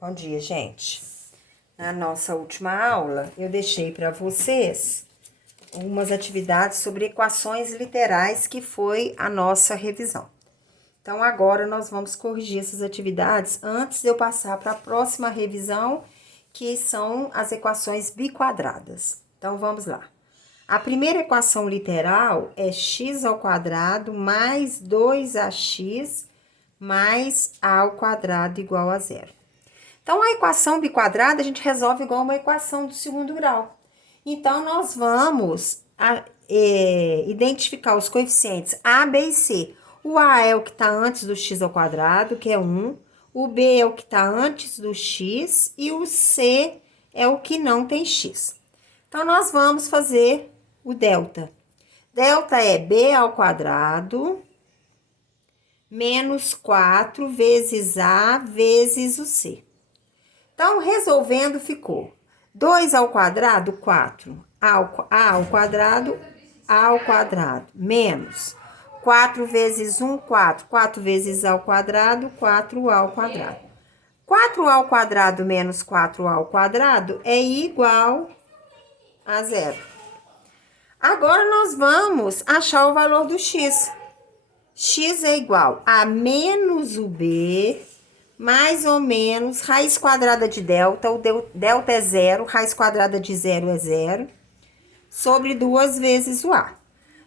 Bom dia, gente. Na nossa última aula, eu deixei para vocês umas atividades sobre equações literais, que foi a nossa revisão. Então, agora nós vamos corrigir essas atividades antes de eu passar para a próxima revisão, que são as equações biquadradas. Então, vamos lá. A primeira equação literal é x ao quadrado mais 2ax mais a ao quadrado igual a zero. Então, a equação biquadrada a gente resolve igual uma equação do segundo grau. Então, nós vamos identificar os coeficientes a, b e c. O a é o que está antes do x ao quadrado, que é 1. O b é o que está antes do x. E o c é o que não tem x. Então, nós vamos fazer o delta. Delta é b ao quadrado menos 4 vezes a vezes o c. Então, resolvendo, ficou 2 ao quadrado, 4. A ao quadrado, menos 4 vezes 1, 4. 4 vezes a ao quadrado, 4a ao quadrado. 4a ao quadrado menos 4a ao quadrado é igual a zero. Agora, nós vamos achar o valor do x. X é igual a menos o b, mais ou menos, raiz quadrada de delta, o delta é zero, raiz quadrada de zero é zero, sobre 2 vezes o a.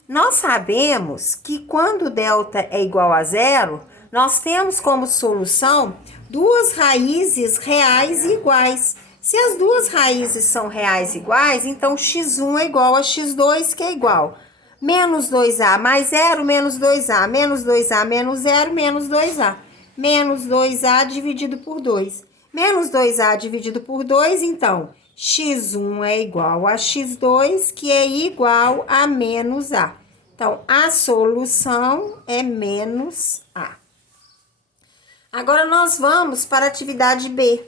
Nós sabemos que quando delta é igual a zero, nós temos como solução duas raízes reais e iguais. Se as duas raízes são reais e iguais, então x1 é igual a x2, que é igual menos 2a mais 0, menos 2a, menos 2a menos 0, menos 2a. Menos 2a dividido por 2. Menos 2a dividido por 2, então, x1 é igual a x2, que é igual a menos a. Então, a solução é menos a. Agora, nós vamos para a atividade B.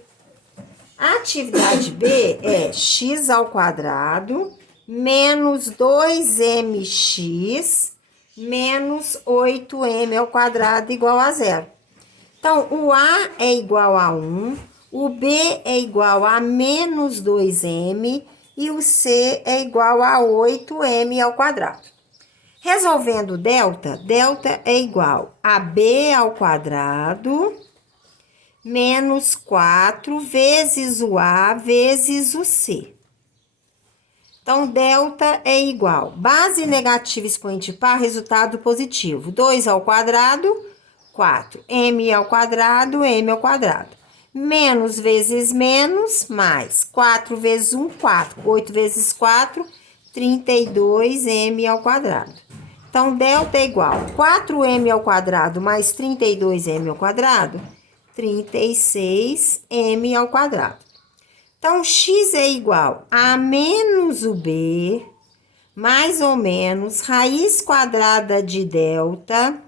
A atividade B é x ao quadrado menos 2mx menos 8m ao quadrado igual a zero. Então, o A é igual a 1, o B é igual a menos 2m e o C é igual a 8m ao quadrado. Resolvendo delta, delta é igual a B ao quadrado menos 4 vezes o A vezes o C. Então, delta é igual, base negativa expoente par, resultado positivo. 2 ao quadrado, 4. M ao quadrado, M ao quadrado. Menos vezes menos, mais. 4 vezes 1, 4. 8 vezes 4, 32m ao quadrado. Então, delta é igual 4m ao quadrado mais 32m ao quadrado, 36m ao quadrado. Então, x é igual a menos o b, mais ou menos, raiz quadrada de delta,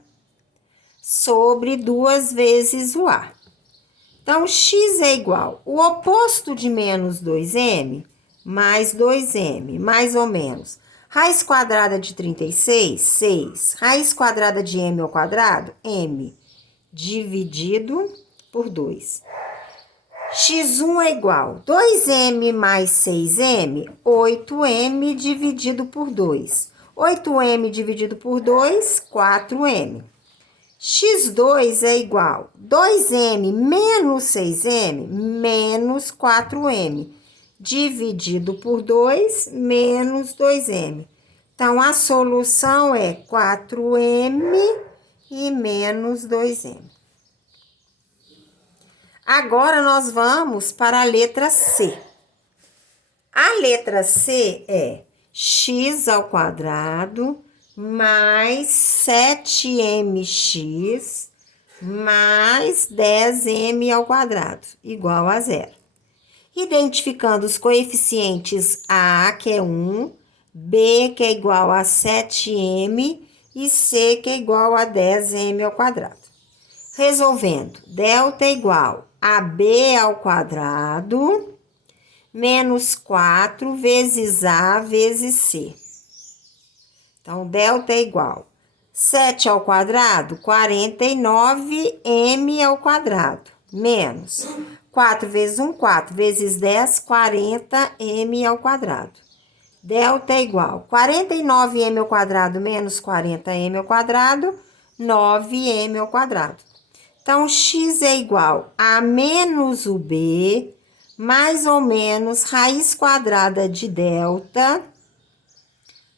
sobre 2 vezes o a. Então, x é igual, o oposto de menos 2m, mais 2m, mais ou menos. Raiz quadrada de 36, 6. Raiz quadrada de m ao quadrado, m, dividido por 2. x1 é igual 2m mais 6m, 8m dividido por 2. 8m dividido por 2, 4m. x2 é igual 2m menos 6m, menos 4m, dividido por 2, menos 2m. Então, a solução é 4m e menos 2m. Agora, nós vamos para a letra C. A letra C é x ao quadrado mais 7mx mais 10m ao quadrado, igual a zero. Identificando os coeficientes A, que é 1, B, que é igual a 7m, e C, que é igual a 10m ao quadrado. Resolvendo, delta é igual a B ao quadrado menos 4 vezes A vezes C. Então, delta é igual 7 ao quadrado, 49m ao quadrado, menos 4 vezes 1, 4. Vezes 10, 40m ao quadrado. Delta é igual 49m ao quadrado menos 40m ao quadrado, 9m ao quadrado. Então, x é igual a menos o b, mais ou menos raiz quadrada de delta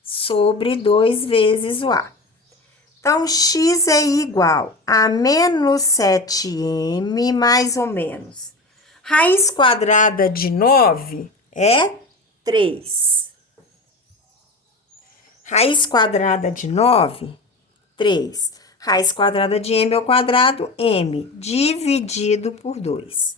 sobre 2 vezes o a. Então, x é igual a menos 7m, mais ou menos. Raiz quadrada de 9 é 3. Raiz quadrada de 9, 3. Raiz quadrada de m ao quadrado, m, dividido por 2.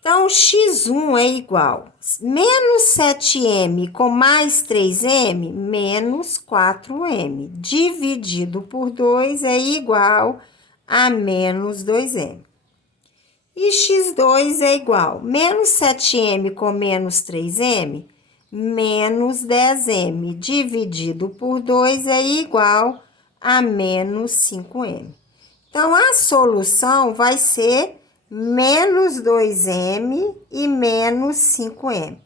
Então, x1 é igual a menos 7m com mais 3m, menos 4m, dividido por 2 é igual a menos 2m. E x2 é igual a menos 7m com menos 3m, menos 10m, dividido por 2 é igual a menos 5m. Então, a solução vai ser menos 2m e menos 5m.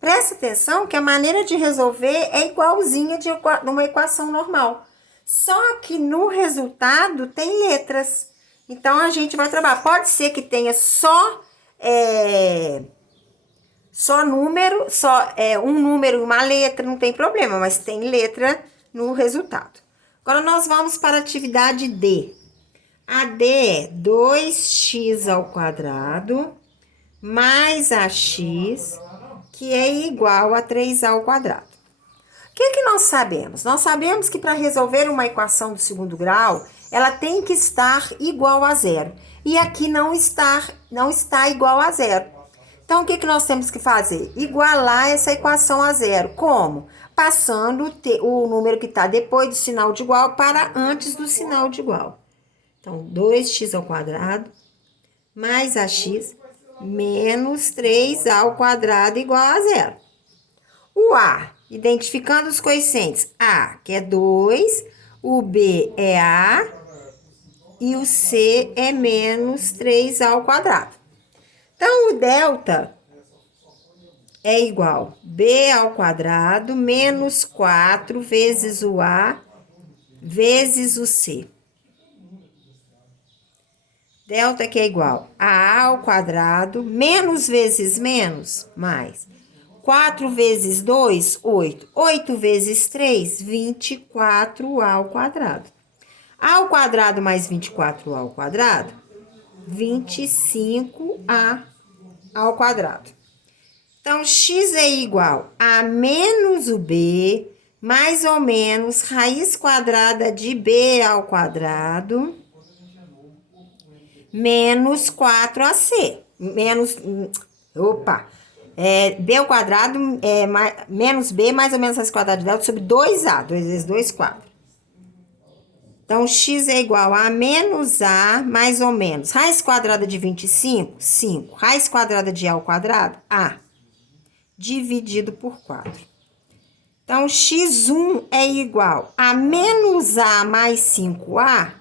Presta atenção que a maneira de resolver é igualzinha de uma equação normal. Só que no resultado tem letras. Então, a gente vai trabalhar. Pode ser que tenha só número, um número e uma letra, não tem problema, mas tem letra no resultado. Agora, nós vamos para a atividade D. A D é 2x ao quadrado mais ax, que é igual a 3a ao quadrado. O que nós sabemos? Nós sabemos que para resolver uma equação do segundo grau, ela tem que estar igual a zero. E aqui não está igual a zero. Então, o que nós temos que fazer? Igualar essa equação a zero. Como? Passando o número que está depois do sinal de igual para antes do sinal de igual. Então, 2x ao quadrado mais ax menos 3a ao quadrado igual a zero. O a, identificando os coeficientes, a, que é 2, o b é a e o c é menos 3a ao quadrado. Então, o delta é igual a b ao quadrado menos 4 vezes o a vezes o c. Delta que é igual a ao quadrado, menos vezes menos, mais. 4 vezes 2, 8. 8 vezes 3, 24a ao quadrado. A ao quadrado mais 24a ao quadrado, 25a ao quadrado. Então, x é igual a menos o b, mais ou menos raiz quadrada de b ao quadrado, menos 4ac. B ao quadrado menos b, mais ou menos raiz quadrada de delta sobre 2a. 2 vezes 2, 4. Então, x é igual a menos a, mais ou menos. Raiz quadrada de 25, 5. Raiz quadrada de a ao quadrado, a. Dividido por 4. Então, x1 é igual a menos a mais 5a,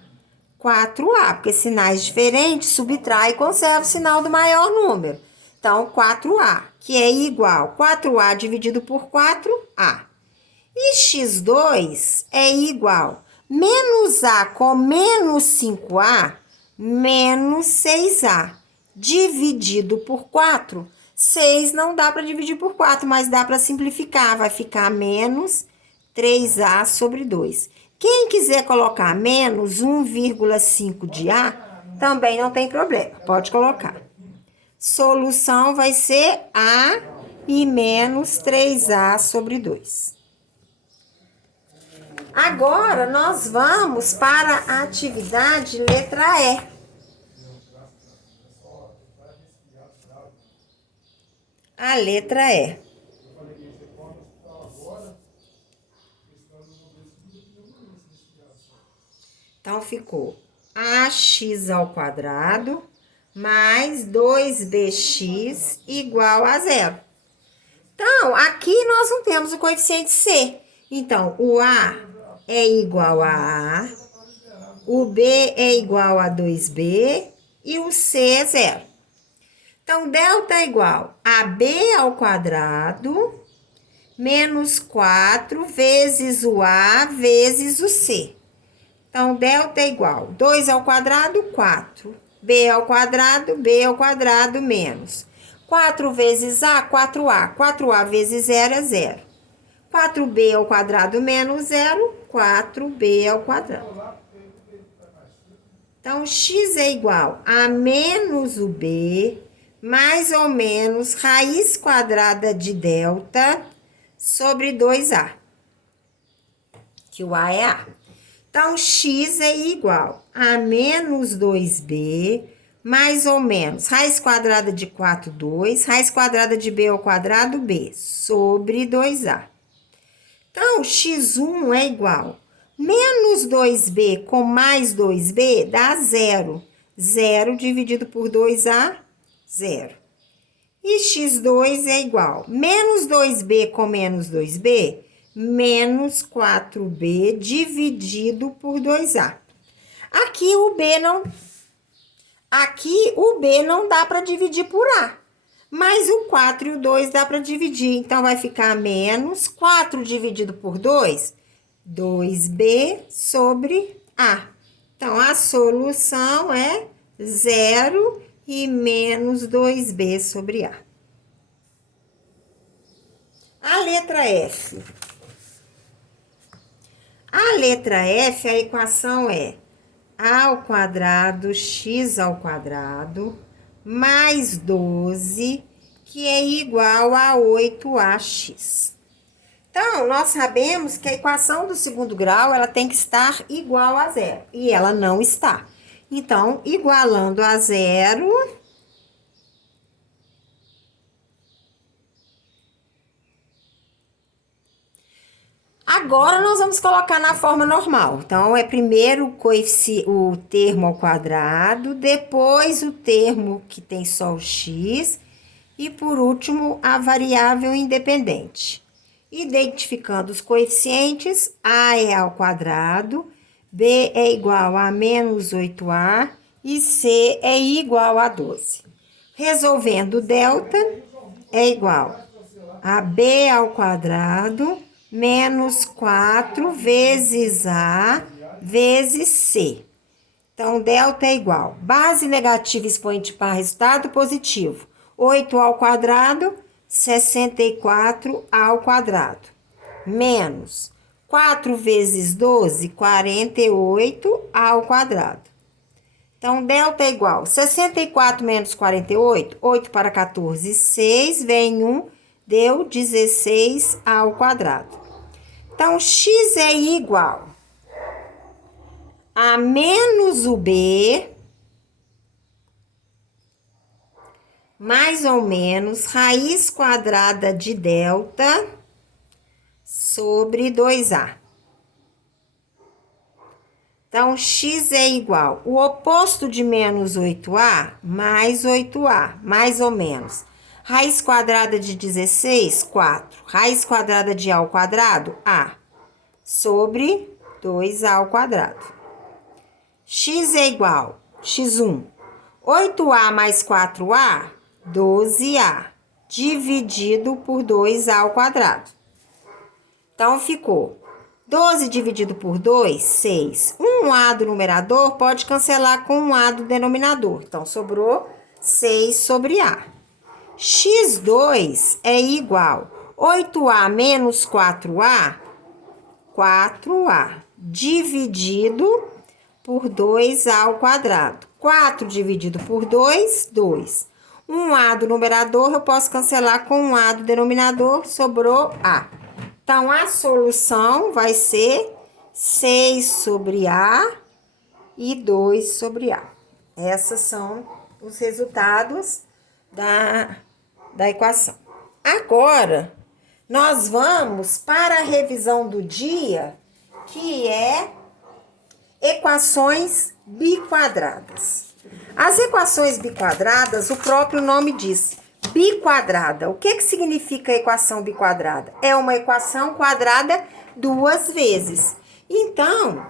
4a, porque sinais diferentes, subtrai e conserva o sinal do maior número. Então, 4a, que é igual a 4a dividido por 4a. E x2 é igual a menos a com menos 5a, menos 6a, dividido por 4. 6 não dá para dividir por 4, mas dá para simplificar. Vai ficar menos 3a sobre 2. Quem quiser colocar menos 1,5 de a, também não tem problema. Pode colocar. Solução vai ser a e menos 3a sobre 2. Agora, nós vamos para a atividade letra E. A letra E. Então, ficou ax ao quadrado mais 2bx igual a zero. Então, aqui nós não temos o coeficiente c. Então, o a é igual a, o b é igual a 2b e o c é zero. Então, delta é igual a B ao quadrado menos 4 vezes o A vezes o C. Então, delta é igual 2 ao quadrado, 4. B ao quadrado menos 4 vezes A, 4A. 4A vezes 0 é 0. 4B ao quadrado menos 0, 4B ao quadrado. Então, x é igual a menos o b, mais ou menos raiz quadrada de delta sobre 2a, que o a é a. Então, x é igual a menos 2b, mais ou menos raiz quadrada de 4, 2, raiz quadrada de b ao quadrado, b, sobre 2a. Então, x1 é igual menos 2b com mais 2b dá 0. 0 dividido por 2a, 0. E x2 é igual menos 2b com menos 2b, menos 4b dividido por 2a. Aqui o b não dá para dividir por a. Mas o 4 e o 2 dá para dividir. Então, vai ficar menos 4 dividido por 2, 2b sobre a. Então, a solução é 0 e menos 2b sobre a. A letra F. A letra F, a equação é a ao quadrado x ao quadrado mais 12, que é igual a 8ax. Então, nós sabemos que a equação do segundo grau, ela tem que estar igual a 0. E ela não está. Então, igualando a 0, agora nós vamos colocar na forma normal. Então, é primeiro o termo ao quadrado, depois o termo que tem só o x e, por último, a variável independente. Identificando os coeficientes, a é ao quadrado, b é igual a menos 8a e c é igual a 12. Resolvendo, delta é igual a b ao quadrado menos 4 vezes a vezes c. Então, delta é igual base negativa expoente par resultado positivo. 8 ao quadrado, 64 ao quadrado, menos 4 vezes 12, 48 ao quadrado. Então, delta é igual 64 menos 48, 8 para 14, 6, vem 1, deu 16 ao quadrado. Então, x é igual a menos o b, mais ou menos raiz quadrada de delta sobre 2a. Então, x é igual o oposto de menos 8a mais 8a, mais ou menos. Raiz quadrada de 16, 4. Raiz quadrada de a ao quadrado, a, sobre 2a ao quadrado. X é igual, x1, 8a mais 4a, 12a, dividido por 2a ao quadrado. Então, ficou 12 dividido por 2, 6. Um a do numerador pode cancelar com um a do denominador. Então, sobrou 6 sobre a. x2 é igual 8a menos 4a, 4a, dividido por 2a ao quadrado. 4 dividido por 2, 2. Um a do numerador eu posso cancelar com um a do denominador, sobrou a. Então, a solução vai ser 6 sobre a e 2 sobre a. Esses são os resultados da equação. Agora, nós vamos para a revisão do dia, que é equações biquadradas. As equações biquadradas, o próprio nome diz, biquadrada. O que significa a equação biquadrada? É uma equação quadrada duas vezes. Então,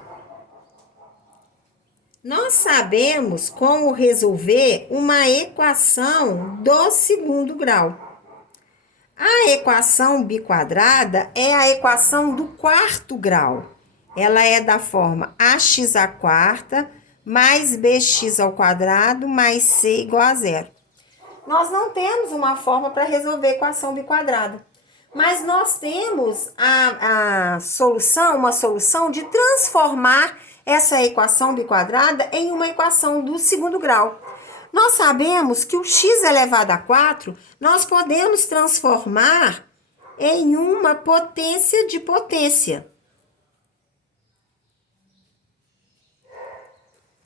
Nós sabemos como resolver uma equação do segundo grau. A equação biquadrada é a equação do quarto grau. Ela é da forma ax à quarta mais bx ao quadrado mais c igual a zero. Nós não temos uma forma para resolver a equação biquadrada, mas nós temos a solução, uma solução de transformar essa equação biquadrada em uma equação do segundo grau. Nós sabemos que o x elevado a 4, nós podemos transformar em uma potência de potência.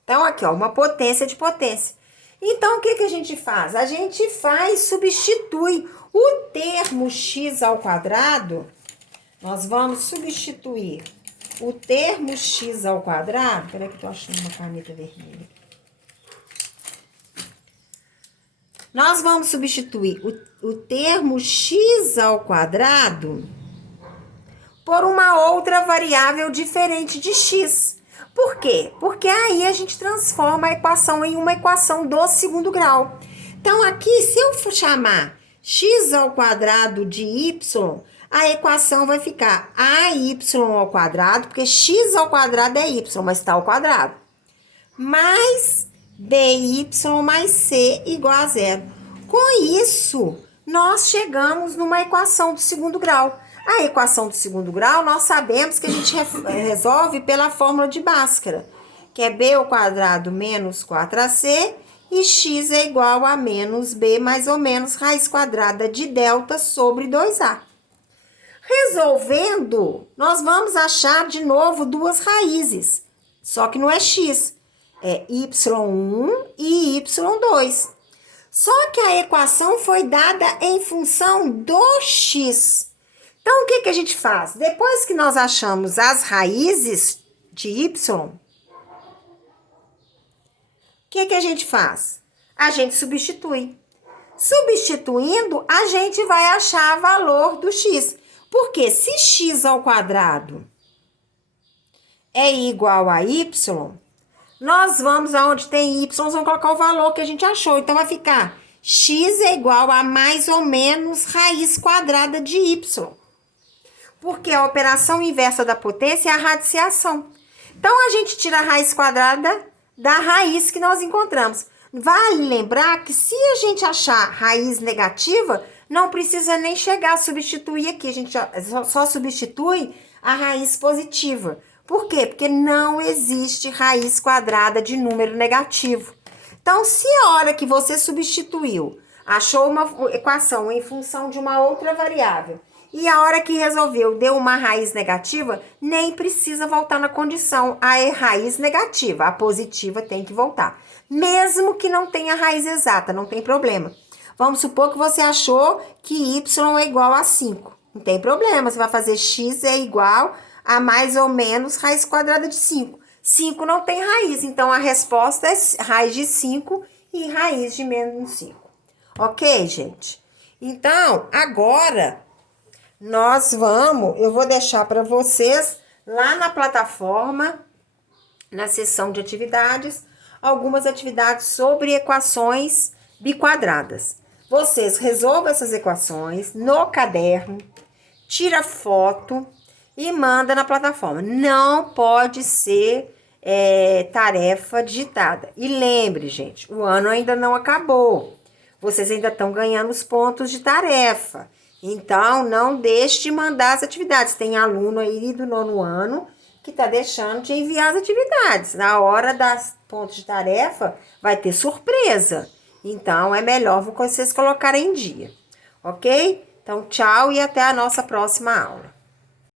Então, aqui, ó, uma potência de potência. Então, o que a gente faz? A gente substitui o termo x ao quadrado. Nós vamos substituir o termo x ao quadrado. Peraí que eu tô achando uma caneta vermelha. Nós vamos substituir o termo x ao quadrado por uma outra variável diferente de x. Por quê? Porque aí a gente transforma a equação em uma equação do segundo grau. Então, aqui, se eu chamar x ao quadrado de y, a equação vai ficar AY ao quadrado, porque x ao quadrado é y, mas está ao quadrado, mais BY mais C igual a zero. Com isso, nós chegamos numa equação do segundo grau. A equação do segundo grau, nós sabemos que a gente resolve pela fórmula de Bhaskara, que é b ao quadrado menos 4ac e x é igual a menos b mais ou menos raiz quadrada de delta sobre 2a. Resolvendo, nós vamos achar de novo duas raízes, só que não é x, é y1 e y2. Só que a equação foi dada em função do x. Então, o que a gente faz? Depois que nós achamos as raízes de y, o que a gente faz? A gente substitui. Substituindo, a gente vai achar valor do x. Porque se x ao quadrado é igual a y, nós vamos aonde tem y, vamos colocar o valor que a gente achou. Então, vai ficar x é igual a mais ou menos raiz quadrada de y. Porque a operação inversa da potência é a radiciação. Então, a gente tira a raiz quadrada da raiz que nós encontramos. Vale lembrar que se a gente achar raiz negativa, não precisa nem chegar a substituir aqui. A gente só substitui a raiz positiva. Por quê? Porque não existe raiz quadrada de número negativo. Então, se a hora que você substituiu, achou uma equação em função de uma outra variável, e a hora que resolveu deu uma raiz negativa, nem precisa voltar na condição. A raiz negativa, a positiva tem que voltar. Mesmo que não tenha raiz exata, não tem problema. Vamos supor que você achou que y é igual a 5. Não tem problema, você vai fazer x é igual a mais ou menos raiz quadrada de 5. 5 não tem raiz, então a resposta é raiz de 5 e raiz de menos 5. Ok, gente? Então, agora eu vou deixar para vocês lá na plataforma, na seção de atividades, algumas atividades sobre equações biquadradas. Vocês resolvam essas equações no caderno, tira foto e manda na plataforma. Não pode ser tarefa digitada. E lembre, gente, o ano ainda não acabou. Vocês ainda estão ganhando os pontos de tarefa. Então, não deixe de mandar as atividades. Tem aluno aí do 9º ano que está deixando de enviar as atividades. Na hora das pontos de tarefa, vai ter surpresa. Então, é melhor vocês colocarem em dia. Ok? Então, tchau e até a nossa próxima aula.